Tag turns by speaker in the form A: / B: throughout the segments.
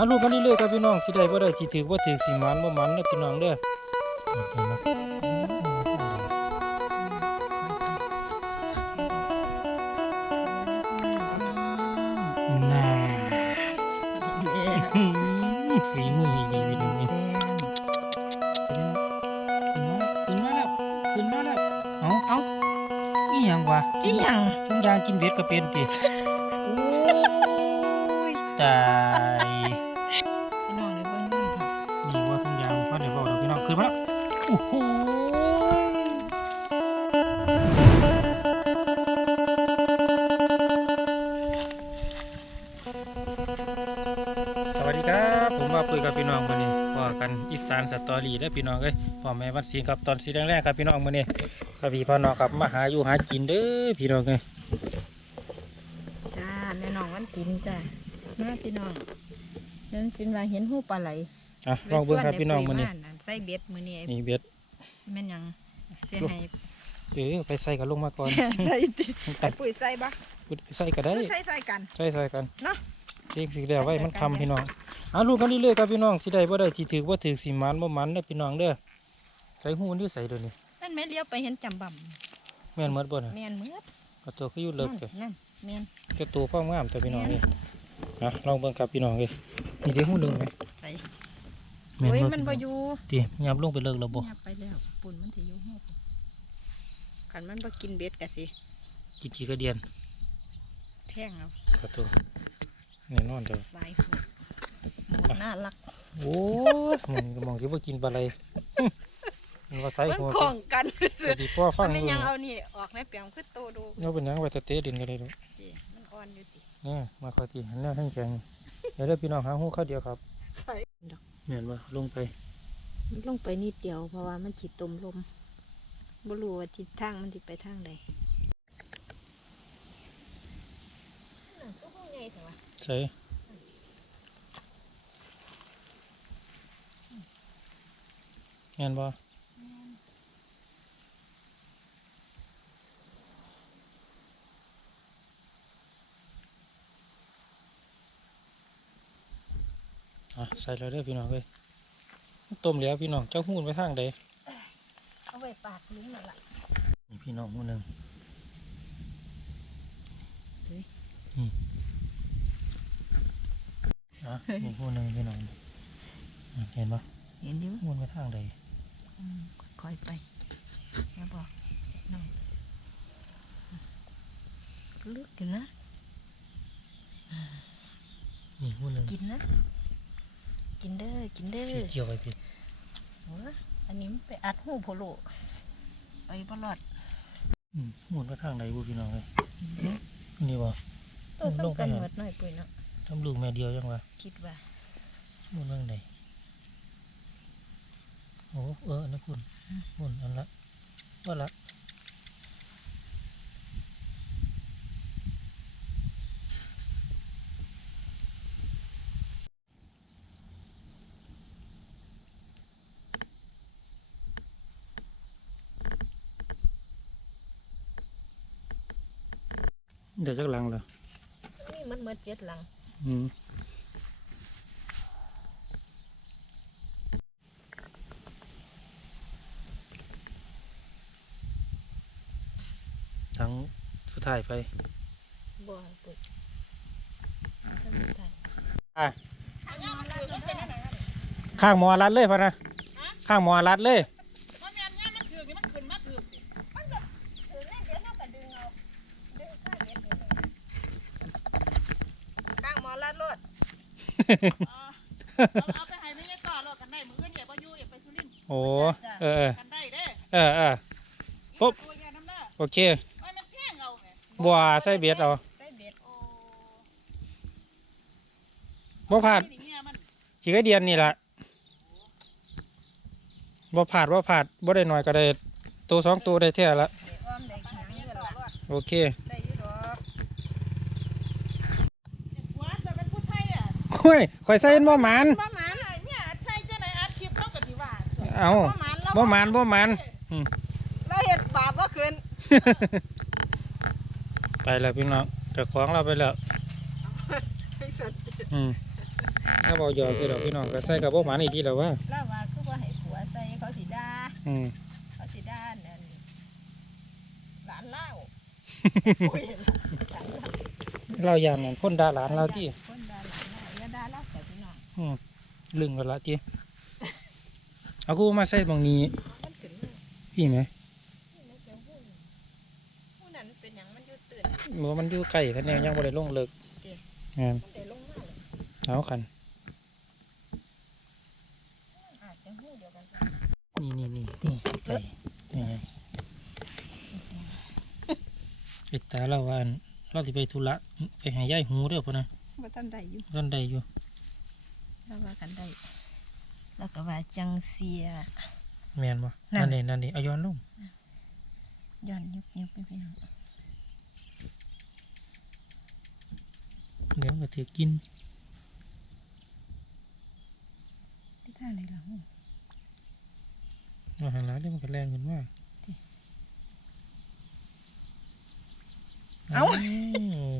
A: หาลูกกันเรื่อยๆครับพี่น้องสิได้บ่ได้สิถือบ่าถือสิมันบ่หมันเด้อพี่น้องเด้อนไหมน่าฝีมือดีๆนี่ขึ้นมาแล้วขึ้นมาแล้วเอาเอาอีหยังวะ
B: อีหยัง
A: ทุกอย่างกินเบ็ดก็เป็นติ
B: โอ้ย
A: ตาย
B: ค
A: รับผมว่าปุ้ยกับพี่น้องวันนี้ว่ากันอีสานสตอรี่และพี่น้องเอ้ยพ่อแม่วันศีลกับตอนสีแรกๆครับพี่น้องวันนี้ครับพี่พ่อน้องครับมาหาอยู่หากินเด้อพี่น้องเอ้ย
B: จ้าแม่น้องวันศิลป์จ้ามาพี่น้องเดินศิลป์ว่าเห็นหูปลาไหล
A: อะลองเบิ่งครับพี่น้อง
B: มื้
A: มื้อนี้
B: ใส่เบ็ดมื้อนี้
A: นี่เบ็ด
B: แม่นหยังสิให้
A: เออไปใส่กันลงมาก่อน
B: ใส่ติให้ปุ๋ยใส่บ่
A: ไปใส่ก็ได้
B: ใส่ใส่กัน
A: ใส่ใส่กัน
B: เนาะ
A: เด็กสิแล้วไว้มันคำพี่น้องอะลูกกันเรื่อยๆครับพี่น้องสิได้บ่ได้สิถือบ่ถือสิหมันบ่หมันเด้อพี่น้องเด้อใส่หูมันอยู่ใส่เด้อนี่
B: นั่นแม่เลี้ยวไปเห็นจำบ่
A: แม่นหมดบ่น่ะ
B: แม่นเมือด
A: เอาตัวคืออยู่เลิกเด้อ
B: นั่นแม่น
A: แค่ตัวความงามตัวพี่น้องนี่นะลองเบิ่งครับพี่น้องเอ้ยนี่เด้หูเลิกไหม
B: ใส่
A: แม่น
B: โอ้ย
A: บ่
B: มันบ่อยู่
A: ติยับลงไปเลิกแล้วบ่
B: เงียบไปแล้วปุ่นมันสิอยู่หูคันมันบ่กินเบ็ดก็สิ
A: กินจีกระเดียน
B: แทงเอา
A: กระตัว แน่นอนเด้อ
B: ลายหมดหมดน่ารัก
A: โอ้ยมันก็มองสิบ่กินปลาไหลมันว่าใส่
B: มัน
A: หัว
B: คล้องกัน
A: ก็ดีพ่อฟั
B: มั
A: ง
B: นไม่
A: อยู่
B: ยังเอานี่ออกในเปียงคือโตดู
A: เอาเป็นหยังไว้แต่เตะดินก็ได้ดอก
B: สิมันอ่อนอยู่ติ
A: เนี่ยมาคอยตีหันหน้าให้แข็งเดี๋ยวเด้อพี่น้องหาหูข้าวเดียวครับ
B: ใส่ดอก
A: เหมือนว่าลงไป
B: มันลงไปนิดเดียวเพราะว่ามันจิตตมลมบ่รู้ว่าทิศทางมันสิไปทางใด
A: ใช่เห็นบ่อะใส่แล้วเด้อพี่น้องเว้ยต้มแล้วพี่น้องเจ้าหูนไปทางใด
B: เอาไว้ปากลิ้นนั่นล่ะ
A: นี่พี่น้องหูหนึ่ง
B: เฮ้ย
A: นี่อะนี่หูหนึ่งพี่น้องอะเห็นปะ
B: เห็นอยู่
A: หูนไปทางใด
B: อืมค่อยๆไปอย่าบอกน้องลึกอยู่นะ
A: นี่หูหนึ่ง
B: กินนะ กินเด้อกินเด้อ
A: พี่เกี่ยวไปพี่
B: โอ้ยอันนี้มันไปอัดหูโพโลไปบ่รอด
A: อืมหูนไปทางใดบุพี่น้องเลยนี่บ่
B: เออ
A: ลง
B: ซ้ำ
A: ไป
B: กัน
A: เหรอ
B: หมดหน่อยปุ้ยเนาะ
A: ทำลูกแม่เดียวยังวะ
B: คิดว่า
A: หูนเรื่องใดโอ้เอออันนั้นคุณหูนอันละว่าละเดี๋ยวจักหลังเหรอ
B: นี่มันเมื่อเจ็ดหลัง
A: อืม ทั้งสุดท้ายไป
B: บ่ปุ้ยท่านผู้ชม
A: อะข้างหมอรัดเลยพะนะข้างหมอรัดเลย
B: ข้างหมอลัดรถ
C: เอาไปให้ไม่ได้ต่อรถกันได้มือเดียบ่อยู่อย่าไปสุรินทร์
A: โอ้เออเออ
C: กันได้เด้อ
A: เออเออปุ๊บโอเคบัวใส่เบ็ดเอา
B: ได้เบ็ด
C: โอ้
A: บ่ผาด
C: นี่เนี่ยมัน
A: จีกระเดียนนี่แหละบ่ผาดบ่ผาดบ่ได้หน่อยก็ได้ตัวสองตัวได้แท้ละ
B: ได้อ้อมได้หยังเดือนละ
A: โอเค
B: ได้อยู่ดอก
C: หัวจะเป็นผู้ไทย อะ
A: โอ้ยข่อยใส่บ่หมาน
B: บ่หมาน
C: ไอ้เนี่ยไทยจะไหนอัดคลิปเข้ากับที่ว่า
A: เอา
B: บ่หมานแล้ว
A: บ่หมานบ่หมาน
B: แล้วเฮ็ดบาปบ่คืน
A: ไปแล้วพี่น้องเจ้าของเราไปแล้วอืมถ้าเบาหยอกคือดอกพี่น้องก็ใส่กับพวกหมานี่ที่แล้วว่า
B: แล้วว่าคือว่าให้ผัวใส่เขาสิด่า
A: อืม
B: เขาสิด่านั่นหลานเล่าโอ้ยหลานเล่า
A: เราอย่างนั้นคนด่าหลานเราที่ ลึงกันละที่เอากูมาใส่ตรงนี้
B: มันขึ้นมา
A: พี่ไหม
B: ที่มันจะหุ้นหุ้นนั้นเป็นหยังมันอยู่ตื่น
A: เมื่อมันอยู่ใกล้กันเนี่ยยังบ่ได้ลงเลิกงาน
B: มันได้ลงมาเลย
A: เอาคัน
B: อาจจะหุ้นเดียวกัน
A: นี่นี่นี่นี่ไก่นี่ไงไอ้ตาเราว่าอันเราสิไปธุระไปหายายหูเด้อพ่อนะ
B: ว่าท่านได้อยู่
A: ท่านใดอยู่
B: แล้วว่ากันได้แล้วก็ว่าจังเสีย
A: แมนบ่
B: นั่
A: นั่
B: น
A: นนี่นั่นนี่เอาย้อนลง
B: ย้อนยุบยุบไปพี่น้อง
A: เดี๋ยวมันก็ถือกิน
B: ที่ท่าไหนล่ะหุ้น
A: เราหันหล้างได้มันก็แรงขึ้นว่า
B: เอ้า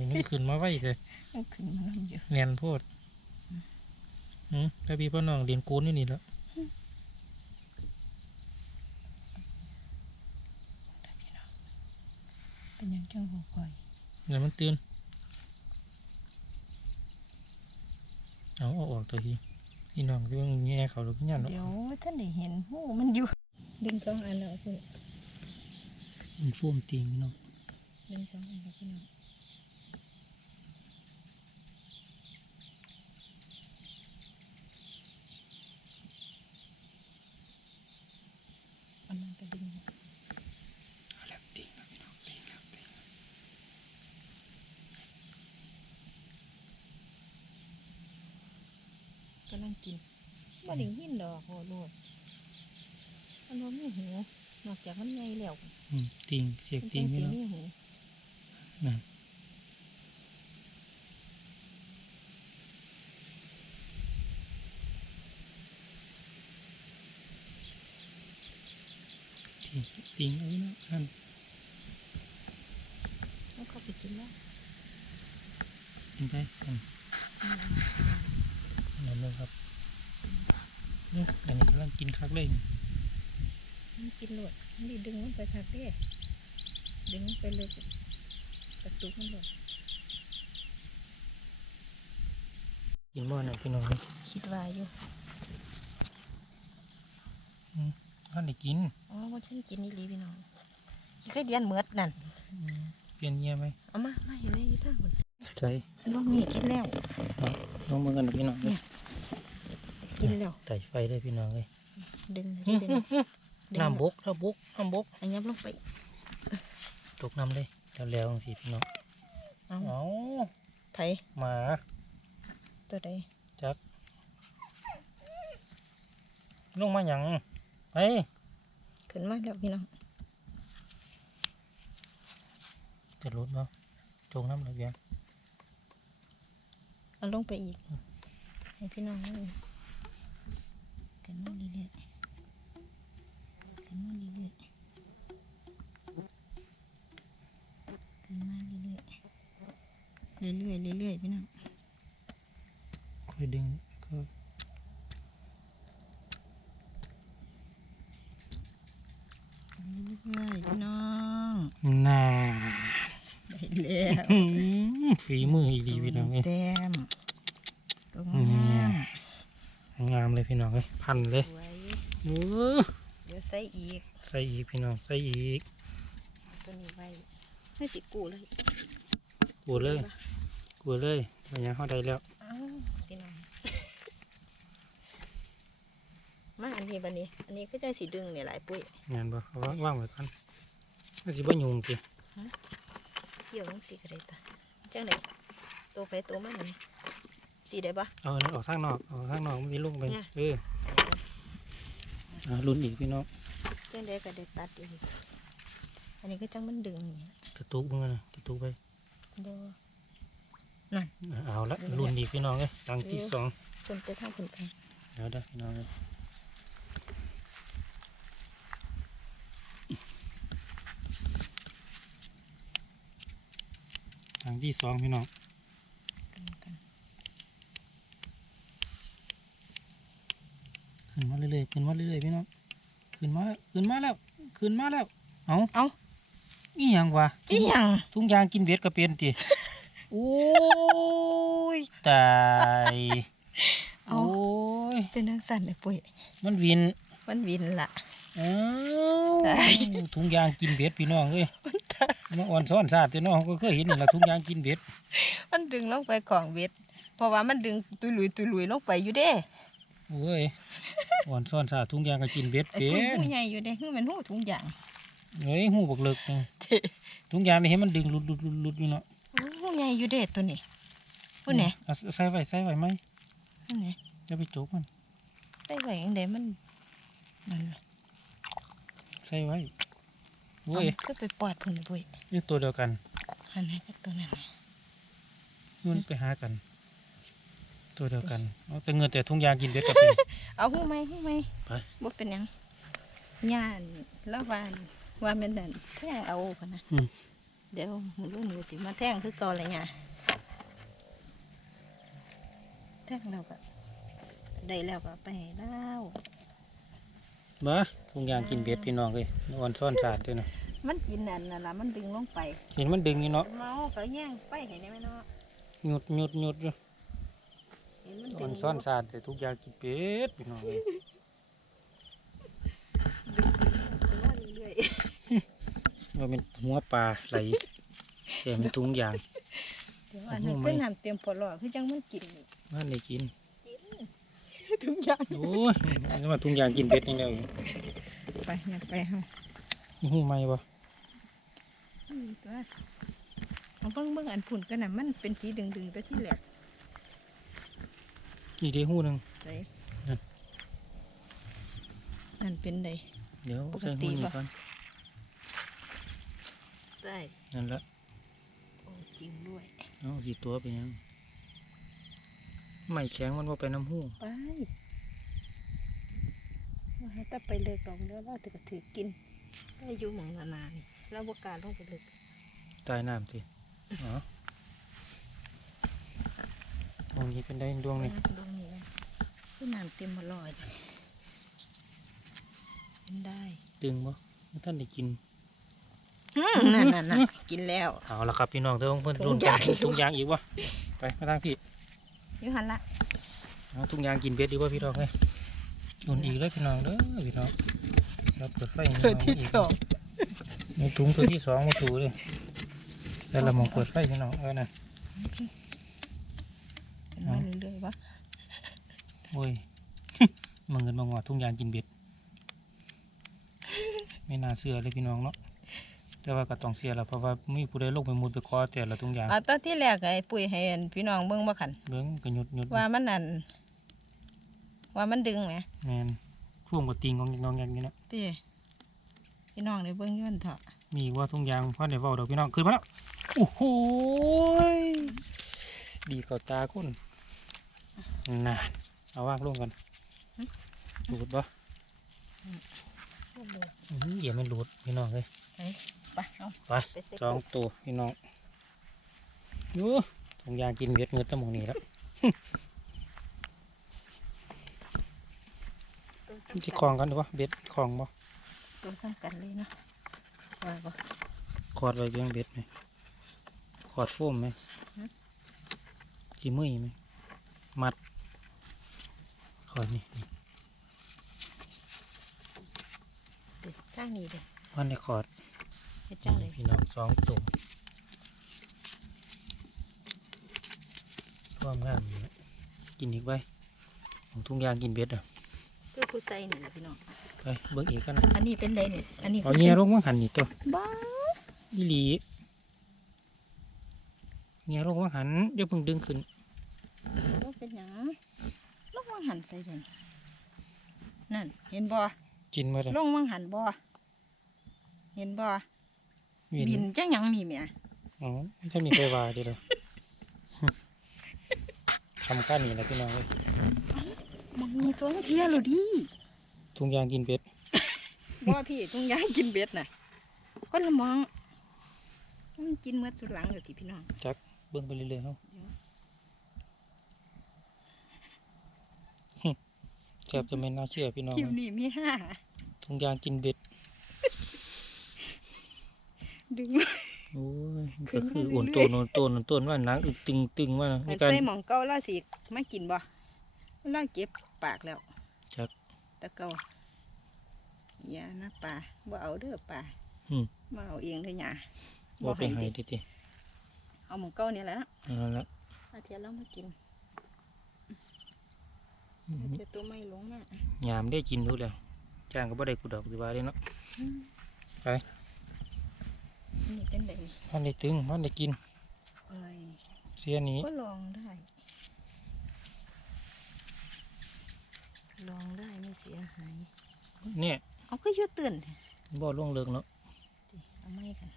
A: มันขึ้นมาไว้เลย
B: มันขึ้นมาแล้วอยู่
A: แนนโพด อืมถ้าพี่พ่อน้องเรียนกูนอยู่นี่แล้ว
B: เป็นหยังจังบ่ปล่อย
A: เดี๋ยวมันตื่นเอาเอาออกตัวทีพี่น้องที่ว่าแง่เขาหรือขี้ยัน
B: เดี๋ยวท่านได้เห็นหูมันอยู่ ดึงสองอันแล้วพี่
A: มันฟูมตีงพี่น้อง
B: ดึงสองอันแล้วพี่น้องอันนั้นก็ดึง
A: เอาแล้วตีงแล้วพี่น้องตีงแล้วตีง
B: กำ ลังกินบ่ได้ยินดอกโหโลดมันบ่มีหูนอกจากมันใหญ่แล้ว
A: อืมตีงเสียก
B: มัน
A: ตี
B: จั
A: ง
B: ง
A: พี่
B: สิ
A: น้อง
B: มีหู
A: นั่นตีงตีงแล้วพี่น้องนั่น
B: มันเข้าไปกินแล้ว
A: กินไปอืมนั่นเลยครับนี่อัน นี้กำลังกินคักเลยนี่
B: มันกินโลดมันได้ดึงมันไปทักเด้ดึงมันไปเลยกระตุกมันโลด
A: กินบ่อน่ะพี่น้องนี่
B: คิดว่าอยู่
A: ท่านได้กิน
B: อ๋อว่าฉันกินนี่ลีพี่น้องขี้ไข่เดียนเหมือดนั่น
A: อืมเปลี่ยนเงียไหม
B: เอามามาเห็นเลยอยู่ทางคน
A: ใช่
B: น้องมีกินแล้ว
A: ลองมือกันนะพี่น้องนี่
B: กินแล้ว
A: ใส่ไฟได้พี่น้องเลย
B: ดึงเลยดึงดึง
A: น้ำบกน้ำบกน้ำบก
B: อันยับลงไป
A: ตกน้ำเลยแล้วแล้วๆสิพี่น้อง
B: เอา
A: เอา
B: ไผ
A: หมา
B: ตัวใด
A: จักลงมาหยังไป
B: ขึ้นมาแล้วพี่น้อง
A: จะรุดเนาะจงน้ำเลยเบียง
B: เอาลงไปอีกให้พี่น้องนี่ขึ้นมาเรื่อยๆขึ้น มาเรื่อยๆขึ้นมาเรื่อยๆเรื่อยๆเรื่อยๆพี่น้อง
A: ค่อยดึงก็
B: เรื่อยๆพี่น้อง
A: น่า
B: ได้แล้ว
A: อื้อหือฝีมืออีดีพี่น้องเอ้ย
B: แต้มตัว
A: อื
B: งามม
A: งามเลยพี่น้องเอ้ยพันเลย
B: สวย
A: โอ้
B: เดี๋ยวใส่อีก
A: ใส่อีกพี่น้องใส่อีก
B: ตัวนี้ไว้ให้สิกูเลย
A: กูดเลยกูดเลยมันยังเข้าได้แล้ว
B: เอ้าพี่น้องมาอันนี้บันนี้ อันนี้ก็ใจสีดึงเนี่ยหลายปุ้ย
A: งานบ่เอาวางวางไว้ก่อนมันสิบ่ยุงติ
B: เกี่ยวต้องสีกระไดตาจังไดตัวไปตัวมันนี่สีได้ปะ
A: เอาอันนั้นออกทางนอกออกทางนอกมันมีลูกไป
B: เนี่ย
A: เอออ่า ลุ้นอีกพี่น้อง
B: จังไดก็ได้ตัดอีกอันนี้ก็จังมันดึงนี่
A: กระตุกมึงอะนะกระตุกไป
B: บ่
A: เอาละลุ้นอีกพี่น้องเลยหลังที่สอง
B: คนไปทางคนไป
A: เดี๋ยวได้อพี่น้องเลยหลังที่สองพี่น้อง
B: กันกัน
A: ขึ้นมาเรื่อยๆขึ้นมาเรื่อยๆพี่น้องขึ้นมาแล้วขึ้นมา แล้วขึ้นมาแล้ว เอา
B: เอา
A: อีหยังวะ
B: อีหยัง
A: ทุงยางกินเบ็ดก็เป็นติโอ้ยตาย
B: เอา
A: โอ้ย
B: เป็นนักสั่นเลยปุ้ย
A: มันวิน
B: มันวินละ
A: อ้าว
B: ตาย
A: ถุงยางกินเบ็ดพี่น้องเอ้ยมาอ่อนซ้อนซาดพี่น้องก็เคยเห็นนี่แหละถุงยางกินเบ็ด
B: มันดึงลงไปของเวทเพราะว่ามันดึงตุยลุยตุยลุยลงไปอยู่เด้
A: โอ้ย อ่อนซ้อนซาดถุงยางก็กินเบ็ด
B: ไอ้
A: เป็
B: ปุ้ย
A: น
B: หูใหญ่อยู่เด้หูมันหูถุงยาง
A: เฮ้ยหูบักเลิกนี่
B: เท่
A: ถุงยางนี่เห็นมันดึงหลุดหลุดหลุดหลุดอยู่เนาะ
B: หูใหญ่อยู่เด้ตัวนี้หูไหน
A: เอาใส่ไว้ใส่ไว้ไหม
B: หูไหน
A: จะไปจุกมัน
B: ได้ไหวยังไงมันนั่นน่ะ
A: ใส่ไว้โอ้ย
B: เอาก็ไปปอดพุ่นเลยปุ้ย
A: นี่ตัวเดียวกัน
B: อันไหนก็ตัวนั้นน่ะ
A: มันไปหากัน ตัวเดียวกันเอาแต่เงินแต่ถุงยางกินเบ็ดก็เป็น
B: เอาหูไหมหูไหม
A: ไป
B: บ่เป็นหยังย่านละวานว่าแม่นนั่นแท่งเอาพะนะ
A: อืม
B: เดี๋ยวมือรุ่นมือสิมาแท่งคือเก่าเลยไงแท่งแล้วก็ได้แล้วก็ไปให้แล้ว
A: มาถุงยางกินเบ็ดพี่น้องเลยอ่อนซ้อนซาดด้วยนะ
B: มันกินนั่นน่ะล่ะมันดึงลงไป
A: เห็นมันดึงอยู่เนาะ
B: เมาก็แย่งไปเห็นไหมเนาะ
A: หยุดหยุดหยุดอยู่
B: เห็นมันดึ
A: อ่องนซ้อนซาดแต่ทุกอย่างกินเป็ดพี่น้องเลย
B: ว่าเรื่อย
A: ว่าเป็นหัวปลาไหลแต่เป็นทุงยาง
B: ๆเดี๋ยวอันนั้นเป็นน้ำเตรียมปลอคือจังมันกินนี่
A: นั่นได้กิน
B: ทุกอย่าง
A: โอ้ยนี่ว่าทุงยางกินเป็ดนี่แล้ว
B: ไปนะไปเฮา
A: นี่หูไหมบ่
B: อืมตัวเอาเบิ่งเบิ่งอันผุ่นกันน่ะมันเป็นสีดึงๆแต่ที่แหลก
A: นี่เดีหูหนึ่ง
B: ใส่
A: นั่น
B: นั่นเป็นได
A: เดี๋ยว
B: ปก
A: ใส่
B: ติ
A: หูนี่
B: บ่
A: ก่อน
B: ใส่
A: นั่นละ
B: โอ้จริงด้วย
A: เอาสีตัวไปยังไม่แข็งมันว่าไปน้ำหู
B: ไปว่าให้แตาไปเลยกล่องเดี๋ยวเราถือถือกินได้อยู่หมองนานๆเราบกล้าลงไปเลย
A: ตายน้ำสิอ๋อตรง นี้เป็นได้ดวงนี่
B: ดวงนี้นะคือน้ำเต็มมาลอยกินได้
A: ดึงบ่ท่านได้กิน
B: อืมนั่นนั่นนั่นกินแล้ว
A: เอาละครับพี่น้องเด้อเพิ่น
B: ถุ
A: รุ่
B: ง
A: น
B: ยาง
A: ทุงยางอีกวะไปมาทางพี่
B: อยู่หันละ
A: เอาทุงยางกินเบ็ดดีกว่าพี่น้องเอ้ยรุ่นอีกเลยพี่น้องเด้อพี่น้องเราเปิดไฟให้
B: ตัวที่
A: น้ก
B: สอง
A: มีถุงตัวที่สองมาสู่เลยแล้วเรามองเปิดไฟพี่น้องเออนะ
B: เป็ นมาเรื่อยๆวะ
A: โอ้ยมึงเงินมางอทุงยางกินเบ็ด ไม่น่าเชื่อเลยพี่น้องเนาะแต่ว่าก็ต้องเสียแล้วเพราะว่ามีผู้ใดลงไปมุดไปคอแต่ละทุงยาง
B: เอาตอนที่แรกไอ้ปุ๋ยให้อันพี่น้องเบิ่งบ่ขัน
A: เบิ้งก็หยุดหยุด
B: ว่ามันนั่นว่ามันดึงไหม
A: แมนช่วงกติงของน้องอย่างนี้เนาะ
B: ตีพี่น้องได้เบิ่งอยืนเถอะ
A: มีอีกว่าทุงยางพ่อในเว้าเดี๋ยวพี่น้องขึ้นมาแล้วโอ้โหยดีเก่าตาคุณ นานเอาว่างลงกันหลุดปะอื้อหือเดี๋ยวมันหลุดพี่น้องเลย
B: ไปเอา
A: ไป
B: ไปใส่
A: สอง
B: กบ
A: ตัวพี่น้องยูทุงยางกินเวทเงือดตะหมองนี่แล้วมันจะคลองกันหรือวะเบ็ดคลองบ่
B: ตัวสำคัญเลยเนาะว่าบ่
A: คอดไว้เบี้ยงเบ็ดไหมคอดโฟมไหม
B: ฮะ
A: จีมือไหม มัดคอดนี่นี่
B: เด็ดข้างนี้เด็ด
A: มันในคอด
B: เฮ็ดจังเลย
A: พี่น้องสองตัวความงามอยู่นะกินอีกใบของทุ่งยางกินเบ็ดอะ
B: คือผู้ใส่นี่แหละพี่น้อง
A: ไปเบิ่งอีกกันนะ
B: อันนี้เป็นไดนี่อันนี้
A: เอาเงี้ยลงมังหันนี่ตัว
B: บ้า
A: อีหลีเงี้ยลงมังหันเดี๋ยวเพิ่งดึงขึ้น
B: บ่เป็นหยังล งวังหันใส่เด่นนั่น เห็นบ่
A: กินมาเลย
B: ลงวังหันบ่เห็นบ่
A: บิ
B: บิ
A: น
B: นจังหยังนี่แหม่
A: อ๋อไม่ใช่มีใครว่าดีเลยทำข้านี่นะพี่น้องเลย
B: มันมีสองเที่ยแล้วดิ
A: ทุ่งยางกินเป็ด
B: บ่พี่ต้องย้ายกินเบ็ดน่ะก็ละมองมันกินเมื่อสุดหลังเลยที่พี่น้อง
A: จักเบิ่งไปเรื่อยๆเขา แซ่บจะไม่น่าเชื่อพี่น้อง
B: คลิปนี้มีห้า
A: ทุกอย่างกินเบ็ด
B: ดึง
A: โอ้ย
B: ขึ้
A: ก็
B: นมา
A: คือ
B: เรื่อยๆ
A: อุ่นโตนอุ่นโตนอุ่นโตนว่าหนังอึกตึงตึงว่าใน
B: มัน
A: การ
B: ใส่หมองเก่าแล้วสิมากินบ่แล้วเก็บปากแล้ว
A: จัก
B: ตะเกาอย่านะป่าบ่เอาเด้อป่า
A: อืม
B: มาเอาเองเด้อหย่า
A: บ่ไปให้
B: เด็
A: ดิติ
B: เอาหมองเก่านี่แหละนะ
A: นั่นละ
B: อาเทียนเรามากิน
A: อืม
B: อาเทียนตัวไม่ลงมายา
A: มได้กินดูแล้วจ้างก็บ่ได้กูดอกสิว่าเด้เนาะไป
B: นี่เป็นแบบนี้
A: ท่านได้ตึงท่านได้กิน
B: เอ้ย
A: เสียหนี้
B: ก็ลองได้ลองได้ไม่เสียหาย
A: เนี่ย
B: เอาก็ยืดตื่นเถอะ
A: บ่ลงเลิกเนาะ
B: สิเอาไม่กัน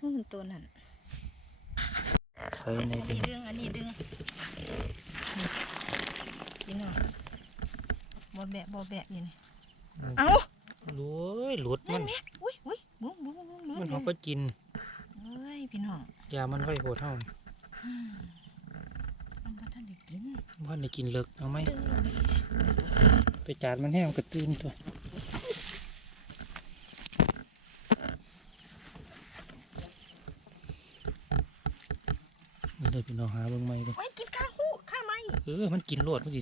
B: นู่นตัวนั้น
A: ใส่ใน
B: อัน
A: ดิ
B: นี้ดึงอันนี้ดึงนี่ พี่น้องบอแบะบอแบะนี่นี่เอา
A: โอ้ยหลุดมัน
B: อุ้ยอุ้ยบุ้งบุ้งบุ้งบุ้ง
A: มันเขาก็กิน
B: เอ้ยพี่น้อง
A: ยามันไว้โหดเท่า
B: อืมมันบ่ทันได้กิน
A: ว่าได้กินเลิกเอาไหม
B: ดึงเลย
A: ไปจานมันแห้งกระตื้นตัวนี่เลยพี่น้องหาเบิ่งไม้กัน เออ มันกินโลดมันสิ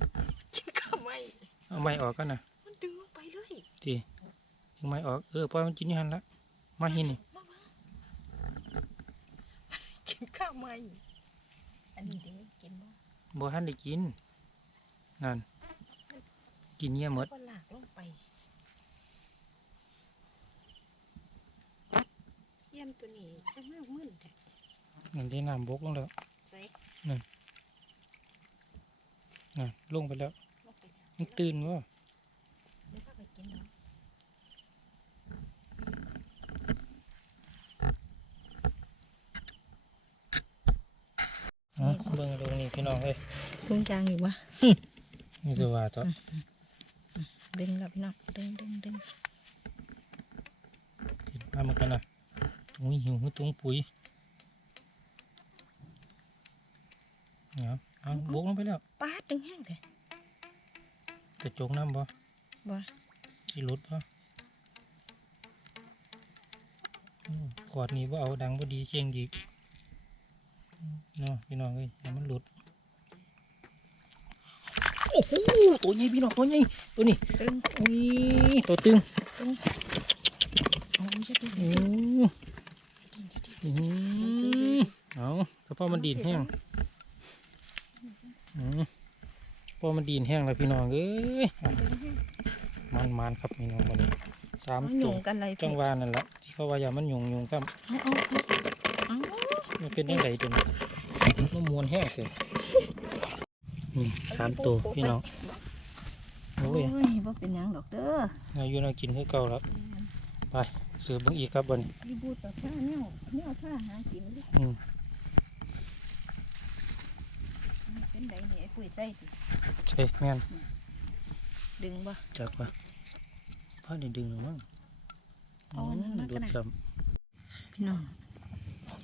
B: กินข้าวไหม
A: เอาไม้ออกกันนะ
B: มันดึงลงไปเลย
A: ทีดึงไม้ออก เออปล่อยมันกินนี่หันละมาหินนี่
B: มาเบิ่งกินข้าวไหมอันนี้เด้กินบ่
A: บ่ทันได้กิน นั่น กินเงี้ยหมด
B: ก็ลากลงไปเยี่ยมตัวนี้จะไม่มึนแท้
A: นั่นได้น้ำบกลงแล้ว
B: ใส่
A: น่ะลงไปแล้ว
B: ลงไป
A: มันตื่นวะ
B: เดี๋ยวพาไปกินเนาะ
A: ฮะเบิ่งตรงนี้พี่น้องเอ้ย
B: พุงจางอยู่วะ
A: นี่คือว่าต่อ
B: ดึงแล้วพี่น้องดึงดึงดึง
A: เห็นว่ามันกันนะอุ้ยหิวหูตุงปุ๋ยเอาเอาบกลงไปแล้ว
B: ปา ดดึงแห้งเลย
A: กระจกน้ำบ่
B: บ่
A: สิหลุดบ่อืมขอดนี้ว่าเอาดังบ่ดีเชียงดีเนาะพี่น้องเอ้ยให้มันหลุดโอ้โหตัวใหญ่พี่น้องตัวใหญ่ตัวนี้
B: ดึง
A: อุ้ยตัวตึง
B: โอ้ยจะดึง
A: โอ้อืมเอาแต่พอมันดีนแห้งอืม พอมันดีนแห้งแล้วพี่น้องเอ้ยอะมันมันๆครับพี่น้องวันนี้สาม
B: มันห
A: ตั
B: ยุ่
A: ว
B: งกันเลย
A: จังหวานั่นแหละที่เขาว่าอย่ามันหยุงหยุงครับ
B: เอาเอาเอาเอา
A: มันเป็นยังไงตัวนี้มันมวนแห้งเลยนี่สามตัวพี่น้องโอ้
B: โอ้
A: ย
B: ยบ่เป็นหยังดอกเด้อ
A: อายุน่ากินคือเก่าแล้วไปเสือเบิ่งอีกครับวันนี้
B: รีบูดต่อข้าแนวแนวข้าหากินเลย
A: อืม
B: เป็นไดเนี่ยไอ้ปุ๋ยใส่สิ
A: ใช่แม่น
B: ดึงบ่
A: จักว่าพ่อได้ดึงหรือมั้ง
B: เอาอันนั้นมา
A: โด
B: ก็
A: ด
B: ได้
A: ซ้
B: พี่น้อง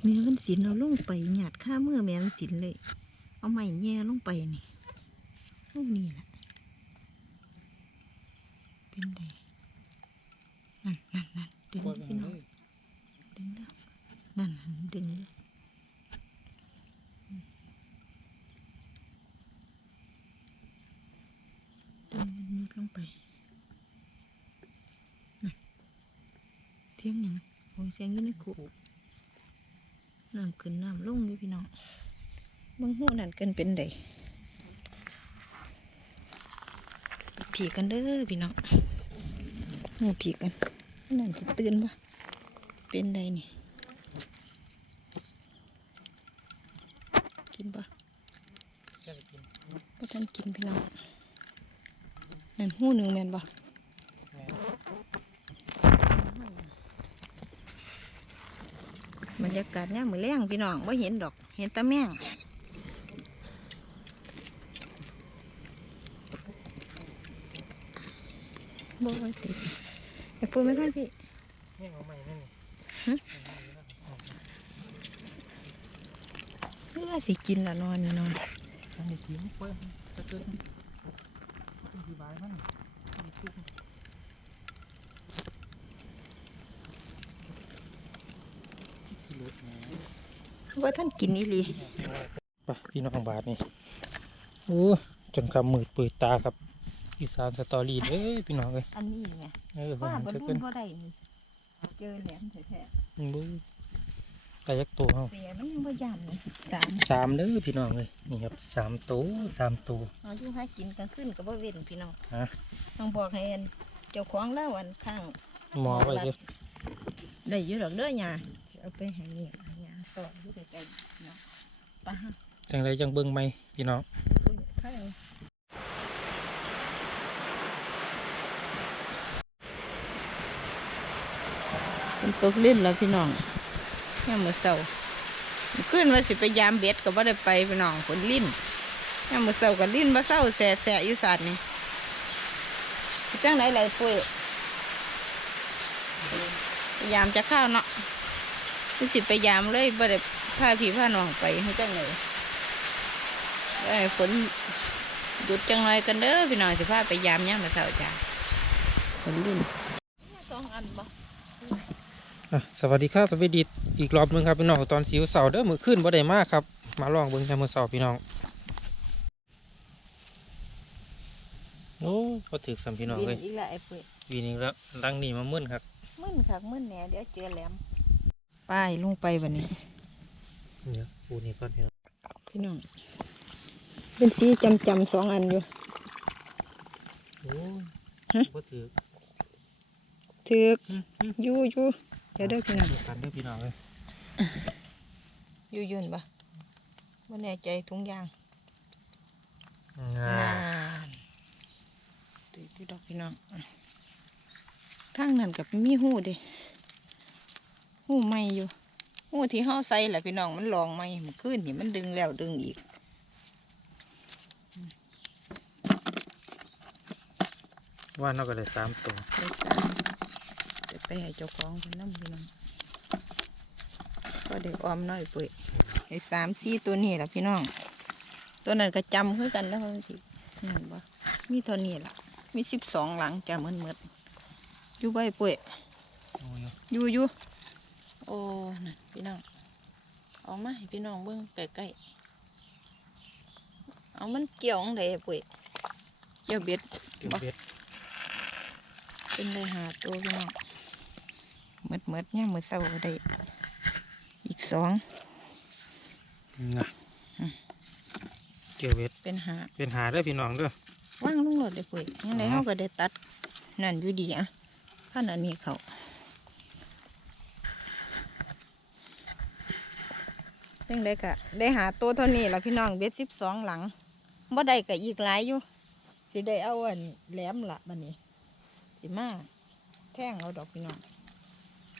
B: แม่มันสินเอาลงไปหยาดข้าเมื่อแม่มันสินเลย เอาไม้แย่ลงไปนี่ลูกนี่แหละเป็นไดนั่นนั่นนั่นดึงำ
A: ว่า
B: พี่น้องดึงแล้วนั่นหันดึงเลยดึงมันยุดลงไปนั่นเสียงหยังโอ้ย เสียงอยี่ในขู่น้ำขึ้นน้ำลงอยู่พี่น้องเบางหูนั่นเกินเป็นไดผีกันเด้อพี่น้องหูผีกันนั่นจะตื่นปะเป็นไดนี่กินปะก็ท่านกินพี่น้องนั่นหูหนึ่งแมนปะบ รรยากาศเนี่ยามมือแรงพี่น้องว่าเห็นดอก เห็นแตะแม่งบ่ไว้ติดไอ้ปูไม่ค่อยพี่
A: แห้งเอาใหม่นั่นนี่
B: นี่ว่าสิกินละนอนนี่นอน
A: อันนี้ทิ้งเพิ่มจะเกินอธิบายมันที่รถแหม
B: ว่าท่านกินอีหลี
A: ไปพี่น้องบาทนี่โอ้จนคำมืดปืดตาครับอีสานสตอรี่เอ้ยพี่น้องเอ้ย
B: อันนี้ไง
A: เออ
B: ว่า
A: มัน
B: บรร
A: จะ
B: ลุ
A: เป็น
B: บ่ได้นี่เจอแหลมแท้
A: บูตายักตัวเฮา
B: ๆเสียมันยังบ่ยานนี่สาม
A: สามเด้อพี่น้องเลยนี่ครับสามตัวสามตัว
B: เอาอยู่ให้กินกลางคืนก็บ่เว้นพี่น้อง
A: ฮะ
B: ต้องบอกให้อันเจ้าของเล่าอันข้าง
A: หมอไว้เด้อ
B: ได้อยู่ดอกเด้อยาเอาไปให้นี่ให้ยา ต่ออยู่ใกล้ๆเนาะไป
A: จังไรจังเบิ่งไหมพี่น้อง
B: เป็นตกเล่นแล้วพี่น้องแค่มือเศร้าขึ้นว่าสิไปยามเบ็ดก็บ่ได้ไปพี่น้องฝนลิ้นแค่มือเศร้าก็ลิ้นมาเศร้าแสแสอยู่สัตว์นี่จังไหนไหลปุ้ยพยายามจะเข้าวเนาะ คือสิไปยามเลยบ่ได้พาพี่พาน้องไปให้จังไหนได้ฝนหยุดจังไรกันเด้อพี่น้องสิพาไปยามย่ามมาเศร้าจ้าฝนลิ้นสองอันบ่
A: อะสวัสดีครับสวัสดีอีกรอบหนึงครับพี่น้องตอนสิวเสาร์เด้อมือขึ้นบ่ได้มากครับ มาลองเบิ่งแต่มือเสาร์พี่น้องโอ้ก็ถือสามพี่น้อง
B: บิน
A: เลย
B: อีกแล้วไอ้ปุ้ย
A: วีนี้แล้วดังนี่มามึนครับ
B: มึนคักมึนแหน่เดี๋ยวเจอแหลม ป้ายลงไปวันนี้
A: เนี่ยปูนี่ก่อนพี่น้อง
B: พี่น้องเป็นสีจำจำๆสองอันอยู่
A: โอ้
B: ฮะ
A: ก็ถือ
B: ถือก
A: อืมอืม
B: อยู่อยู่เดี๋ยวเด้อพี่น้อง
A: ดูกันเด้อพี่น้องเลย
B: อยู่ยืนปะว่าแน่ใจทุงยาง
A: อ่า
B: นานถืออยู่ดอกพี่น้องทางนั้นกับมีหูเดิ หูไม่อยู่หูที่ห่อใส่แหละพี่น้องมันลองไม่มันขึ้นนี่มันดึงแล้วดึงอีก
A: ว่าเราก็เลยสามตัว
B: ไปสามเดี๋ยวไปให้เจ้าของคนน้ำพี่น้องก็เด็กออมน้อยปุ๋ยไอ้สามสี่ตัวนี้แหละพี่น้อง ตัวนั้นก็จำคือกันแล้วมันสินั่นบ่มีเท่านี้ล่ะ มีสิบสองหลังจำเหมือนเหมือนอยู่ใบปุ๋ย
A: โอ้ย
B: อยู่อยู่ โอ้นั่นพี่น้องเอามาให้พี่น้องเบิ่งใกล้ๆเอามันเกี่ยวของใดอะปุ๋ยเกี่ยวเบ็ด
A: เก็บ
B: บ่
A: เบ็ด
B: เป็นเลยหาตัวพี่น้องเมดเมดเนี่ยามมือเศร้าก็ได้อีกสอง
A: นะเก็บเบ็ด
B: เป็นหา
A: เป็นหาได้อพี่น้องเด้อ
B: ว่างลงรถได้ปุ๋ยยังไง
A: อ๋อ
B: เขาก็ได้ตัดนั่นอยู่ดีอะพันอันนี้เขา ยังไดก็ได้หาตัวเท่านี้ละพี่น้องเบ็ดสิบสองหลังบ่ได้ก็อีกหลายอยู่สิได้เอาอันแหลมละบันนี้ สิมาแท่งเอาดอกพี่น้อง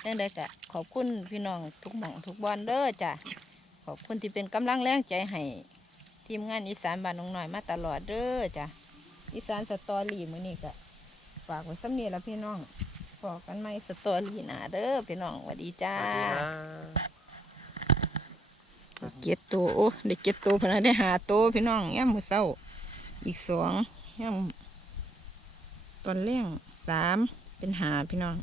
B: ยังไดก็ขอบคุณพี่น้องทุกหม่องทุกบอนเด้อจ้ะขอบคุณที่เป็นกำลังแรงใจให้ทีมงานอีสานบ้านน้องหน่อยมาตลอดเด้อจ้ะอีสานสตอรี่มื้อนี้ก็ฝากไว้สำเนียละพี่น้องพอกันไหมสตอรี่หนาเด้อพี่น้องสวัสดีจ้า
A: สวัสดีครับ
B: เจ็ดตัวโอ้ได้เก็บตัวพะนได้หาตัวพี่น้องย่มมือเศร้า อีกสองย่ามตอนเลี้ยงสามเป็นหาพี่น้อง